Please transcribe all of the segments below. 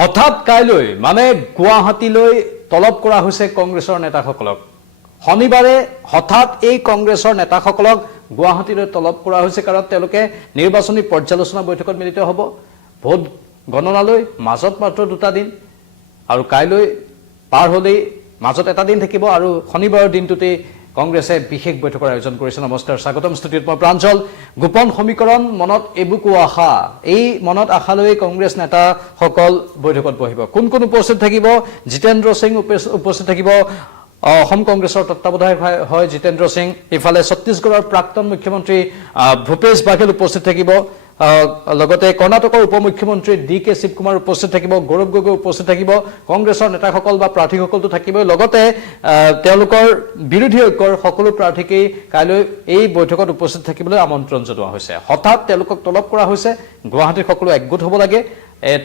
হঠাৎ কাইলৈ মানে গুৱাহাটীলৈ তলব কৰা হৈছে কংগ্ৰেছৰ নেতাসকলক শনিবাৰে হঠাৎ এই কংগ্ৰেছৰ নেতাসকলক গুৱাহাটীলৈ তলব কৰা হৈছে কাৰণ তেওঁলোকে নিৰ্বাচনী পৰ্যালোচনা বৈঠকত মিলিত হ'ব ভোট গণনালৈ মাজত মাত্ৰ দুটা দিন আৰু কাইলৈ পাৰ হ'লেই মাজত এটা দিন থাকিব আৰু শনিবাৰৰ দিনটোতে কংগ্ৰেছে বিশেষ বৈঠকৰ আয়োজন কৰিছে নমস্কাৰ স্বাগতম ষ্টুডিঅ'ত মই প্ৰাঞ্জল গোপন সমীকৰণ মনত এবুকু আশা এই মনত আশা লৈ কংগ্ৰেছ নেতা সকল বৈঠকত বহিব কোন কোন উপস্থিত থাকিব জিতেন্দ্ৰ সিং উপস্থিত থাকিব অসম কংগ্ৰেছৰ তত্ত্বাৱধায়ক হয় জিতেন্দ্ৰ সিং ইফালে ছত্তীশগড়ৰ প্ৰাক্তন মুখ্যমন্ত্ৰী ভূপেশ বাঘেল উপস্থিত থাকিব লগতে কৰ্ণাটকৰ উপমুখ্যমন্ত্ৰী ডি.কে. শিৱকুমাৰ উপস্থিত থাকিব গৌৰৱ গগৈ উপস্থিত থাকিব কংগ্ৰেছৰ নেতাসকল বা প্ৰাৰ্থীসকলটো থাকিবই লগতে তেওঁলোকৰ বিৰোধী ঐক্যৰ সকলো প্ৰাৰ্থীকেই কাইলৈ এই বৈঠকত উপস্থিত থাকিবলৈ আমন্ত্ৰণ জনোৱা হৈছে হঠাৎ তেওঁলোকক তলব কৰা হৈছে গুৱাহাটীৰ সকলো একগোট হ'ব লাগে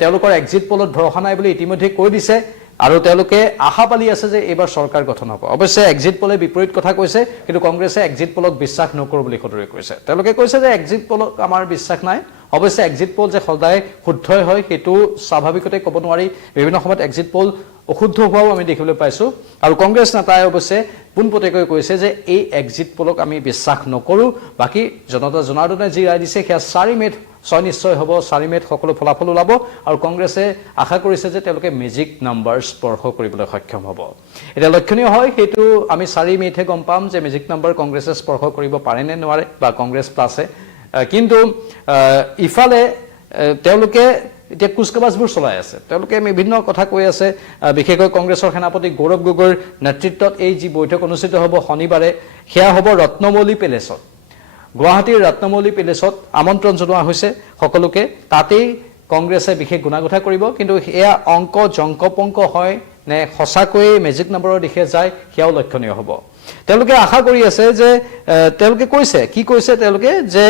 তেওঁলোকৰ এক্সিট পলত ভৰসা নাই বুলি ইতিমধ্যে কৈ দিছে আৰু তেওঁলোকে আশা পালি আছে যে এইবাৰ চৰকাৰ গঠন হ'ব অৱশ্যে এক্সিট পলে বিপৰীত কথা কৈছে কিন্তু কংগ্ৰেছে এক্সিট পলক বিশ্বাস নকৰো বুলি সদৰে কৈছে তেওঁলোকে কৈছে যে এক্সিট পলক আমাৰ বিশ্বাস নাই অৱশ্যে এক্সিট পল যে সদায় শুদ্ধই হয় সেইটো স্বাভাৱিকতে ক'ব নোৱাৰি বিভিন্ন সময়ত এক্সিট পল অশুদ্ধ হোৱাও আমি দেখিবলৈ পাইছো আৰু কংগ্ৰেছ নেতাই অৱশ্যে পোনপটীয়াকৈ কৈছে যে এই এক্সিট পলক আমি বিশ্বাস নকৰো বাকি জনতা জনাৰ্দনে যি ৰায় দিছে সেয়া 4 মেত নিশ্চয় হ'ব 4 মেত সকলো ফলাফল ওলাব আৰু কংগ্ৰেছে আশা কৰিছে যে তেওঁলোকে মেজিক নাম্বাৰ স্পৰ্শ কৰিবলৈ সক্ষম হ'ব এটা লক্ষণীয় হয় সেইটো আমি 4 মেতহে গম পাম যে মেজিক নাম্বাৰ কংগ্ৰেছে স্পৰ্শ কৰিব পাৰে নে নোৱাৰে বা কংগ্ৰেছ প্লাছে কিন্তু ইফালে তেওঁলোকে এতিয়া কুচকাৱাজবোৰ চলাই আছে তেওঁলোকে বিভিন্ন কথা কৈ আছে বিশেষকৈ কংগ্ৰেছৰ সেনাপতি গৌৰৱ গগৈৰ নেতৃত্বত এই যি বৈঠক অনুষ্ঠিত হ'ব শনিবাৰে সেয়া হ'ব ৰত্নমৌলী পেলেছত গুৱাহাটীৰ ৰত্নমৌলী পেলেছত আমন্ত্ৰণ জনোৱা হৈছে সকলোকে তাতেই কংগ্ৰেছে বিশেষ গুণাগুঠা কৰিব কিন্তু এয়া অংক জংকপংক হয় নে সঁচাকৈয়ে মেজিক নম্বৰৰ দিশে যায় সেয়াও লক্ষণীয় হ'ব তেওঁলোকে আশা কৰি আছে যে তেওঁলোকে কৈছে কি কৈছে তেওঁলোকে যে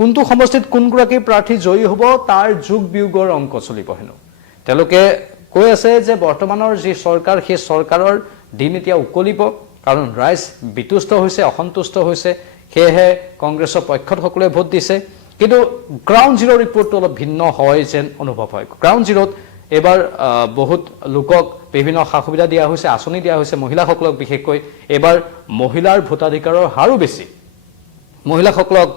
কোনটো সমষ্টিত কোনগৰাকী প্ৰাৰ্থী জয়ী হ'ব তাৰ যোগ বিয়োগৰ অংক চলিব হেনো তেওঁলোকে কৈ আছে যে বৰ্তমানৰ যি চৰকাৰ সেই চৰকাৰৰ দিন এতিয়া উকলিব কাৰণ ৰাইজ বিতুষ্ট হৈছে অসন্তুষ্ট হৈছে সেয়েহে কংগ্ৰেছৰ পক্ষত সকলোৱে ভোট দিছে কিন্তু গ্ৰাউণ্ড জিৰ' ৰিপৰ্টটো অলপ ভিন্ন হয় যেন অনুভৱ হয় গ্ৰাউণ্ড জিৰ'ত এবাৰ বহুত লোকক বিভিন্ন সা সুবিধা দিয়া হৈছে আঁচনি দিয়া হৈছে মহিলাসকলক বিশেষকৈ এবাৰ মহিলাৰ ভোটাধিকাৰৰ হাৰো বেছি মহিলাসকলক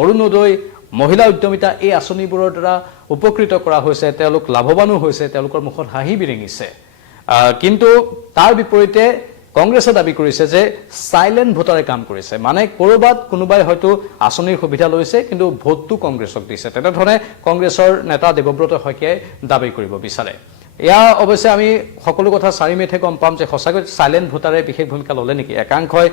অৰুণোদয় মহিলা উদ্যমিতা এই আঁচনিবোৰৰ দ্বাৰা উপকৃত কৰা হৈছে তেওঁলোক লাভৱানো হৈছে তেওঁলোকৰ মুখত হাঁহি বিৰিঙিছে কিন্তু তাৰ বিপৰীতে কংগ্ৰেছে দাবী কৰিছে যে সাইলেন্ট ভোটাৰে কাম কৰিছে মানে কৰবাত কোনোবাই হয়তো আঁচনিৰ সুবিধা লৈছে কিন্তু ভোটটো কংগ্ৰেছক দিছে তেনেধৰণে কংগ্ৰেছৰ নেতা দেৱব্ৰত শইকীয়াই দাবী কৰিব বিচাৰে এয়া অৱশ্যে আমি সকলো কথা 4 মেতহে গম পাম যে সঁচাকৈ সাইলেন্ট ভোটাৰে বিশেষ ভূমিকা ল'লে নেকি একাংশই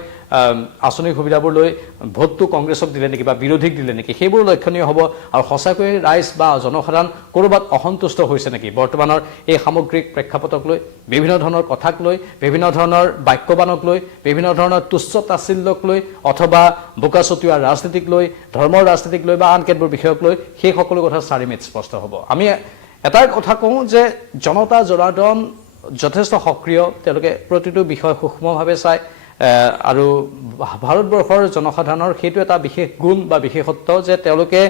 আঁচনিৰ সুবিধাবোৰ লৈ ভোটটো কংগ্ৰেছক দিলে নেকি বা বিৰোধীক দিলে নেকি সেইবোৰ লক্ষণীয় হ'ব আৰু সঁচাকৈ ৰাইজ বা জনসাধাৰণ কৰবাত অসন্তুষ্ট হৈছে নেকি বৰ্তমানৰ এই সামগ্ৰিক প্ৰেক্ষাপটক লৈ বিভিন্ন ধৰণৰ কথাক লৈ বিভিন্ন ধৰণৰ বাক্যবানক লৈ বিভিন্ন ধৰণৰ তুচ্ছ তাচ্ছিল্যক লৈ অথবা বোকাচতীয়া ৰাজনীতিক লৈ ধৰ্মৰ ৰাজনীতিক লৈ বা আন কেতবোৰ বিষয়ক লৈ সেই সকলো কথা 4 মেত স্পষ্ট হ'ব আমি এটা কথা কওঁ যে জনতা জনাৰ্দন যথেষ্ট সক্ৰিয় তেওঁলোকে প্ৰতিটো বিষয় সূক্ষ্মভাৱে চায় আৰু ভাৰতবৰ্ষৰ জনসাধাৰণৰ সেইটো এটা বিশেষ গুণ বা বিশেষত্ব যে তেওঁলোকে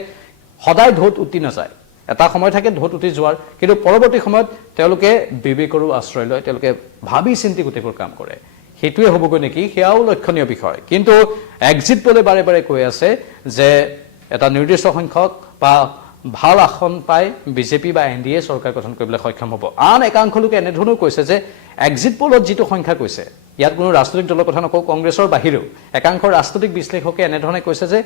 সদায় ঢোত উঠি নাযায় এটা সময় থাকে ঢোত উঠি যোৱাৰ কিন্তু পৰৱৰ্তী সময়ত তেওঁলোকে বিবেকৰো আশ্ৰয় লয় তেওঁলোকে ভাবি চিন্তি গোটেইবোৰ কাম কৰে সেইটোৱে হ'বগৈ নেকি সেয়াও লক্ষণীয় বিষয় কিন্তু এক্সিট পলে বাৰে বাৰে কৈ আছে যে এটা নিৰ্দিষ্ট সংখ্যক বা ভাল আসন পাই বিজেপি বা এনডিএ চৰকাৰ গঠন কৰিবলৈ সক্ষম হ'ব আন একাংশ লোকে এনেধৰণেও কৈছে যে এক্সিট পলত যিটো সংখ্যা কৈছে ইয়াত কোনো ৰাজনৈতিক দলৰ কথা নকওঁ কংগ্ৰেছৰ বাহিৰেও একাংশ ৰাজনৈতিক বিশ্লেষকে এনেধৰণে কৈছে যে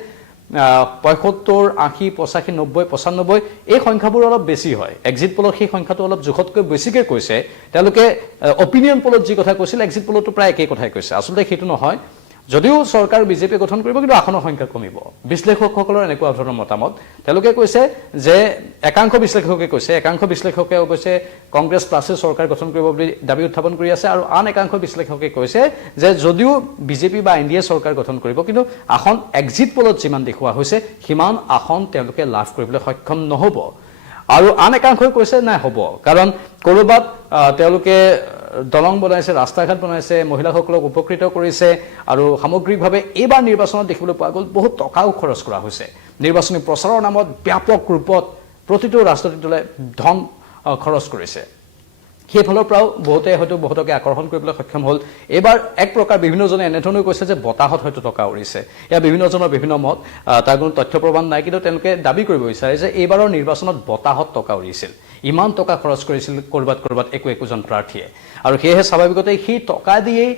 ৭৫ ৮০ ৮৫ ৯০ ৯৫ এই সংখ্যাবোৰ অলপ বেছি হয় এক্সিট পলত সেই সংখ্যাটো অলপ জোখতকৈ বেছিকৈ কৈছে তেওঁলোকে অপিনিয়ন পলত যি কথা কৈছিল এক্সিট পলতো প্ৰায় একেই কথাই কৈছে আচলতে সেইটো নহয় যদিও চৰকাৰ বিজেপি গঠন কৰিব কিন্তু আসনৰ সংখ্যা কমিব বিশ্লেষকসকলৰ এনেকুৱা ধৰণৰ মতামত তেওঁলোকে কৈছে যে একাংশ বিশ্লেষকে কৈছে একাংশ বিশ্লেষকে অৱশ্যে কংগ্ৰেছ প্লাছে চৰকাৰ গঠন কৰিব বুলি দাবী উত্থাপন কৰি আছে আৰু আন একাংশ বিশ্লেষকে কৈছে যে যদিও বিজেপি বা এনডিএ চৰকাৰ গঠন কৰিব কিন্তু আসন এক্সিট পলত যিমান দেখুওৱা হৈছে সিমান আসন তেওঁলোকে লাভ কৰিবলৈ সক্ষম নহ'ব আৰু আন একাংশই কৈছে নাই হ'ব কাৰণ কৰবাত তেওঁলোকে দলং বনাইছে ৰাস্তা ঘাট বনাইছে মহিলাসকলক উপকৃত কৰিছে আৰু সামগ্ৰিকভাৱে এইবাৰ নিৰ্বাচনত দেখিবলৈ পোৱা গ'ল বহুত টকাও খৰচ কৰা হৈছে নিৰ্বাচনী প্ৰচাৰৰ নামত ব্যাপক ৰূপত প্ৰতিটো ৰাজনৈতিক দলে ধন খৰচ কৰিছে সেইফালৰ পৰাও বহুতে হয়তো বহুতকে আকৰ্ষণ কৰিবলৈ সক্ষম হ'ল এবাৰ এক প্ৰকাৰ বিভিন্নজনে এনেধৰণে কৈছে যে বতাহত হয়তো টকা উৰিছে এয়া বিভিন্নজনৰ বিভিন্ন মত তাৰ কোনো তথ্য প্ৰমাণ নাই কিন্তু তেওঁলোকে দাবী কৰিব বিচাৰে যে এইবাৰৰ নিৰ্বাচনত বতাহত টকা উৰিছিল ইমান টকা খৰচ কৰিছিল কৰবাত একোজন প্ৰাৰ্থীয়ে আৰু সেয়েহে স্বাভাৱিকতে সেই টকা দিয়েই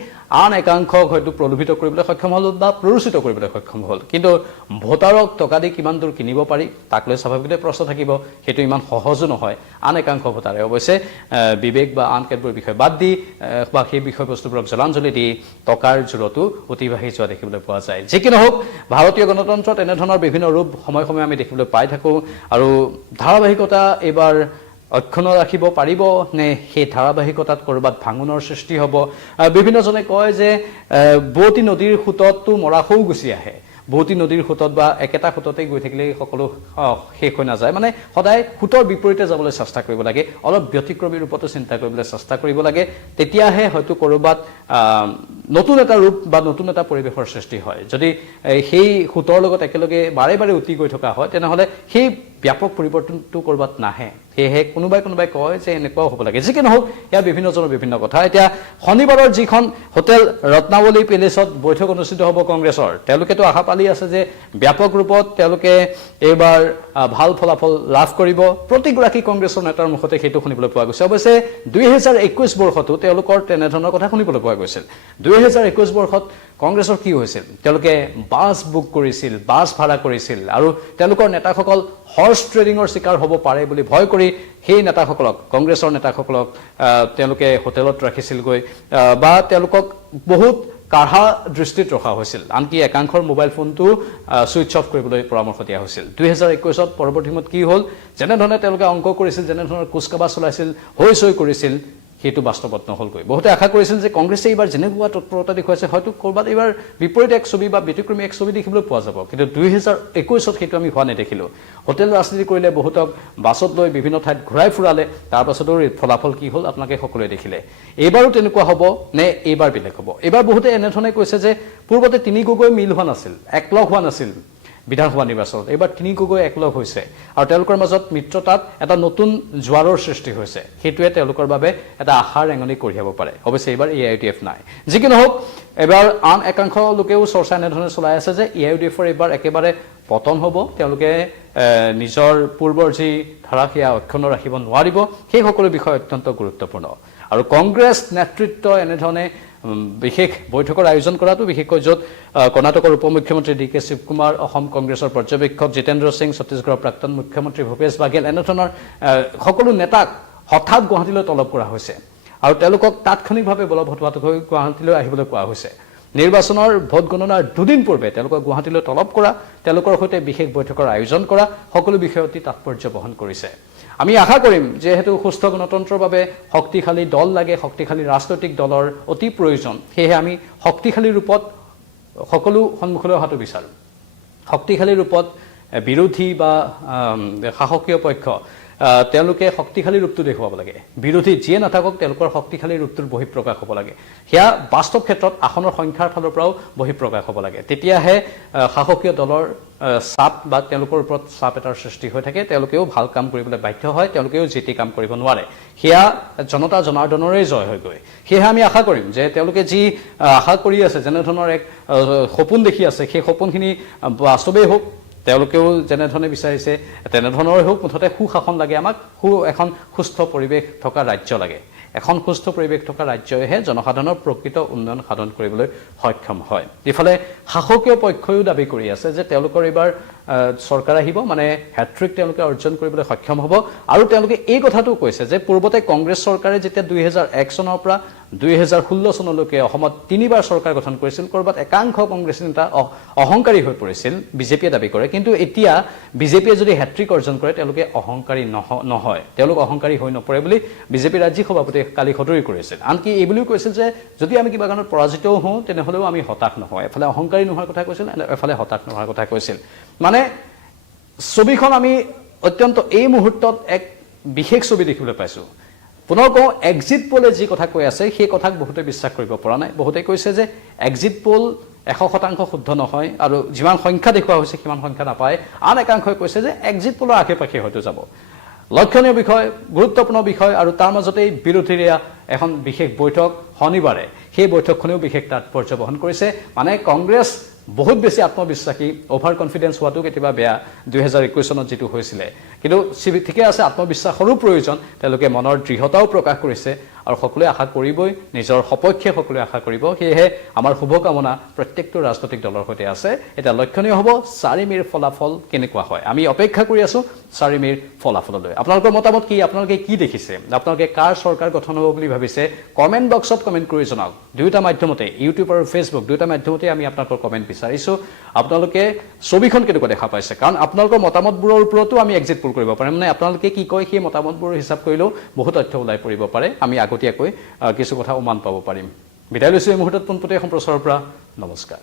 আন একাংশক হয়তো প্ৰলোভিত কৰিবলৈ সক্ষম হ'ল বা প্ৰৰোচিত কৰিবলৈ সক্ষম হ'ল কিন্তু ভোটাৰক টকা দি কিমান দূৰ কিনিব পাৰি তাক লৈ স্বাভাৱিকতে প্ৰশ্ন থাকিব সেইটো ইমান সহজো নহয় আন একাংশ ভোটাৰে অৱশ্যে বিবেক বা আন কেতবোৰ বিষয় বাদ দি বা সেই বিষয়বস্তুবোৰক জলাঞ্জলি দি টকাৰ জোৰতো অতিবাহী যোৱা দেখিবলৈ পোৱা যায় যি কি নহওক ভাৰতীয় গণতন্ত্ৰত এনেধৰণৰ বিভিন্ন ৰূপ সময়ে সময়ে আমি দেখিবলৈ পাই থাকোঁ আৰু ধাৰাবাহিকতা এইবাৰ অক্ষুণ্ণ ৰাখিব পাৰিব নে সেই ধাৰাবাহিকতাত কৰবাত ভাঙোনৰ সৃষ্টি হ'ব বিভিন্নজনে কয় যে বোৱতী নদীৰ সোঁততো মৰা সৌ গুচি আহে বোৱতী নদীৰ সোঁতত বা একেটা সোঁততে গৈ থাকিলে সকলো শেষ হৈ নাযায় মানে সদায় সোঁতৰ বিপৰীতে যাবলৈ চেষ্টা কৰিব লাগে অলপ ব্যতিক্ৰমী ৰূপতো চিন্তা কৰিবলৈ চেষ্টা কৰিব লাগে তেতিয়াহে হয়তো কৰবাত নতুন এটা ৰূপ বা নতুন এটা পৰিৱেশৰ সৃষ্টি হয় যদি সেই সোঁতৰ লগত একেলগে বাৰে বাৰে উটি গৈ থকা হয় তেনেহ'লে সেই ব্যাপক পৰিৱৰ্তনটো কৰবাত নাহে সেয়েহে কোনোবাই কয় যে এনেকুৱাও হ'ব লাগে যি কি নহওক এয়া বিভিন্নজনৰ বিভিন্ন কথা এতিয়া শনিবাৰৰ যিখন হোটেল ৰত্নাৱলী পেলেচত বৈঠক অনুষ্ঠিত হ'ব কংগ্ৰেছৰ তেওঁলোকেতো আশা পালি আছে যে ব্যাপক ৰূপত তেওঁলোকে এইবাৰ ভাল ফলাফল লাভ কৰিব প্ৰতিগৰাকী কংগ্ৰেছৰ নেতাৰ মুখতে সেইটো শুনিবলৈ পোৱা গৈছে অৱশ্যে 2021 বৰ্ষতো তেওঁলোকৰ তেনেধৰণৰ কথা শুনিবলৈ পোৱা গৈছিল 2021 বৰ্ষত কংগ্ৰেছৰ কি হৈছিল তেওঁলোকে বাছ বুক কৰিছিল বাছ ভাড়া কৰিছিল আৰু তেওঁলোকৰ নেতাসকল হৰ্চ ট্ৰেডিঙৰ শিকাৰ হ'ব পাৰে বুলি ভয় কৰি সেই নেতাসকলক কংগ্ৰেছৰ নেতাসকলক তেওঁলোকে হোটেলত ৰাখিছিলগৈ বা তেওঁলোকক বহুত কাঢ়া দৃষ্টিত ৰখা হৈছিল আনকি একাংশৰ মোবাইল ফোনটো সুইচ অফ কৰিবলৈ পৰামৰ্শ দিয়া হৈছিল 2021ত পৰৱৰ্তী সময়ত কি হ'ল যেনেধৰণে তেওঁলোকে অংক কৰিছিল যেনেধৰণে কুচকাবা চলাইছিল হৈ কৰিছিল সেইটো বাস্তৱত নহলগৈ বহুতে আশা কৰিছিল যে কংগ্ৰেছে এইবাৰ যেনেকুৱা তৎপৰতা দেখুৱাইছে হয়তো কৰবাত এইবাৰ বিপৰীত এক ছবি বা ব্যতিক্ৰমী এক ছবি দেখিবলৈ পোৱা যাব কিন্তু 2021ত সেইটো আমি হোৱা নেদেখিলোঁ হোটেল ৰাজনীতি কৰিলে বহুতক বাছত লৈ বিভিন্ন ঠাইত ঘূৰাই ফুৰালে তাৰ পাছতো ফলাফল কি হ'ল আপোনালোকে সকলোৱে দেখিলে এইবাৰো তেনেকুৱা হ'ব নে এইবাৰ বেলেগ হ'ব এইবাৰ বহুতে এনেধৰণে কৈছে যে পূৰ্বতে তিনি গগৈ মিল হোৱা নাছিল একলগ হোৱা নাছিল বিধানসভা নিৰ্বাচনত এইবাৰ তিনি গগৈ একলগ হৈছে আৰু তেওঁলোকৰ মাজত মিত্ৰতাত এটা নতুন জোৱাৰৰ সৃষ্টি হৈছে সেইটোৱে তেওঁলোকৰ বাবে এটা আশাৰ ৰেঙনি কঢ়িয়াব পাৰে অৱশ্যে এইবাৰ AIUDF নাই যি কি নহওক এবাৰ আন একাংশ লোকেও চৰ্চা এনেধৰণে চলাই আছে যে AIUDFৰ এইবাৰ একেবাৰে পতন হ'ব তেওঁলোকে নিজৰ পূৰ্বৰ যি ধাৰা সেয়া অক্ষুণ্ণ ৰাখিব নোৱাৰিব সেই সকলো বিষয় অত্যন্ত গুৰুত্বপূৰ্ণ আৰু কংগ্ৰেছ নেতৃত্ব এনেধৰণে বিশেষ বৈঠকৰ আয়োজন কৰাটো বিশেষকৈ য'ত কৰ্ণাটকৰ উপমুখ্যমন্ত্ৰী DK শিৱকুমাৰ অসম কংগ্ৰেছৰ পৰ্যবেক্ষক জিতেন্দ্ৰ সিং ছত্তীশগড়ৰ প্ৰাক্তন মুখ্যমন্ত্ৰী ভূপেশ বাঘেল এনেধৰণৰ সকলো নেতাক হঠাৎ গুৱাহাটীলৈ তলব কৰা হৈছে আৰু তেওঁলোকক তাৎক্ষণিকভাৱে বলবৎ হৈ গুৱাহাটীলৈ আহিবলৈ কোৱা হৈছে নিৰ্বাচনৰ ভোট গণনাৰ দুদিন পূৰ্বে তেওঁলোকক গুৱাহাটীলৈ তলব কৰা তেওঁলোকৰ সৈতে বিশেষ বৈঠকৰ আয়োজন কৰা সকলো বিষয় অতি তাৎপৰ্য বহন কৰিছে আমি আশা কৰিম যে হেতু সুস্থ গণতন্ত্ৰৰ বাবে শক্তিশালী দল লাগে শক্তিশালী ৰাজনৈতিক দলৰ অতি প্ৰয়োজন সেয়ে আমি শক্তিশালী ৰূপত সকলো সন্মুখলৈ অহাটো বিচাৰো শক্তিশালী ৰূপত বিৰোধী বা শাসকীয় পক্ষ তেওঁলোকে শক্তিশালী ৰূপটো দেখুৱাব লাগে বিৰোধী যিয়ে নাথাকক তেওঁলোকৰ শক্তিশালী ৰূপটোৰ বহিঃপ্ৰকাশ হ'ব লাগে সেয়া বাস্তৱ ক্ষেত্ৰত আসনৰ সংখ্যাৰ ফালৰ পৰাও বহিঃপ্ৰকাশ হ'ব লাগে তেতিয়াহে শাসকীয় দলৰ চাপ বা তেওঁলোকৰ ওপৰত চাপ এটাৰ সৃষ্টি হৈ থাকে তেওঁলোকেও ভাল কাম কৰিবলৈ বাধ্য হয় তেওঁলোকেও যেতি কাম কৰিব নোৱাৰে সেয়া জনতা জনাৰ্দনৰে জয় হৈ গৈ সেয়েহে আমি আশা কৰিম যে তেওঁলোকে যি আশা কৰি আছে যেনেধৰণৰ এক সপোন দেখি আছে সেই সপোনখিনি বাস্তৱেই হওক তেওঁলোকেও যেনেধৰণে বিচাৰিছে তেনেধৰণৰে হওক মুঠতে সুশাসন লাগে আমাক এখন সুস্থ পৰিৱেশ থকা ৰাজ্য লাগে এখন সুস্থ পৰিৱেশ থকা ৰাজ্যইহে জনসাধাৰণৰ প্ৰকৃত উন্নয়ন সাধন কৰিবলৈ সক্ষম হয় ইফালে শাসকীয় পক্ষয়ো দাবী কৰি আছে যে তেওঁলোকৰ এইবাৰ চৰকাৰ আহিব মানে হ্যাট্ৰিক তেওঁলোকে অৰ্জন কৰিবলৈ সক্ষম হ'ব আৰু তেওঁলোকে এই কথাটো কৈছে যে পূৰ্বতে কংগ্ৰেছ চৰকাৰে যেতিয়া 2001 চনৰ পৰা 2016 চনলৈকে অসমত তিনিবাৰ চৰকাৰ গঠন কৰিছিল কৰবাত একাংশ কংগ্ৰেছ নেতা অহংকাৰী হৈ পৰিছিল বিজেপিয়ে দাবী কৰে কিন্তু এতিয়া বিজেপিয়ে যদি হ্যাট্ৰিক অৰ্জন কৰে তেওঁলোকে অহংকাৰী নহয় তেওঁলোক অহংকাৰী হৈ নপৰে বুলি বিজেপি ৰাজ্যিক সভাপতি কালি সদৰি কৰিছিল আনকি এই বুলিও কৈছিল যে যদি আমি কিবা কাৰণত পৰাজিতও হওঁ তেনেহলেও আমি হতাশ নহয় এফালে অহংকাৰী নোহোৱাৰ কথা কৈছিল এফালে হতাশ নোহোৱাৰ কথা কৈছিল মানে ছবিখন আমি অত্যন্ত এই মুহূৰ্তত এক বিশেষ ছবি দেখিবলৈ পাইছো পুনৰ কওঁ এক্সিট পোলে যি কথা কৈ আছে সেই কথাক বহুতে বিশ্বাস কৰিব পৰা নাই বহুতে কৈছে যে এক্সিট পোল 100% শুদ্ধ নহয় আৰু যিমান সংখ্যা দেখুওৱা হৈছে সিমান সংখ্যা নাপায় আন একাংশই কৈছে যে এক্সিট পোলৰ আশে-পাশে হয়তো যাব লক্ষণীয় বিষয়, গুৰুত্বপূৰ্ণ বিষয়, আৰু তাৰ মাজতেই বিৰোধীৰে এখন বিশেষ বৈঠক শনিবাৰে, সেই বৈঠকখনেও বিশেষ তাৎপৰ্য বহন কৰিছে। মানে কংগ্ৰেছ বহুত বেছি আত্মবিশ্বাসী, অভাৰ কনফিডেন্স হোৱাটো কেতিয়াবা বেয়া, 2021 চনত যিটো হৈছিলে। কিন্তু ঠিকে আছে, আত্মবিশ্বাসৰো প্ৰয়োজন, তেওঁলোকে মনৰ দৃঢ়তাও প্ৰকাশ কৰিছে, আৰু সকলোৱে আশা কৰিবই, নিজৰ সপক্ষে সকলোৱে আশা কৰিব। সেয়েহে আমাৰ শুভকামনা প্ৰত্যেকটো ৰাজনৈতিক দলৰ সৈতে আছে। এতিয়া লক্ষণীয় হ'ব 4 মে'ৰ ফলাফল কেনেকুৱা হয়। আমি অপেক্ষা কৰি আছোঁ 4 মে'ৰ ফলাফললৈ। আপোনালোকৰ মতামত কি? আপোনালোকে কি দেখিছে? আপোনালোকে কাৰ চৰকাৰ গঠন হ'ব বুলি ভাবিছে? কমেণ্ট বক্সত কমেণ্ট কৰি জনাওক। দুয়োটা মাধ্যমতে, ইউটিউব আৰু ফেচবুক, দুয়োটা মাধ্যমতে আমি আপোনালোকৰ কমেণ্ট বিচাৰিছোঁ। আপোনালোকে ছবিখন কেনেকুৱা দেখা পাইছে? কাৰণ আপোনালোকৰ মতামতবোৰৰ ওপৰতো আমি এক্সিট পোল কৰিব পাৰিম। মানে আপোনালোকে কি কয় সেই মতামতবোৰ হিচাপ কৰিলেও বহু তথ্য ওলাই পৰিব পাৰে। আমি আগতীয়াকৈ কিছু কথা উমান পাব পাৰিম। বিদায় লৈছোঁ এই মুহূৰ্তত পোনপটীয়া সম্প্ৰচাৰৰ পৰা। নমস্কাৰ।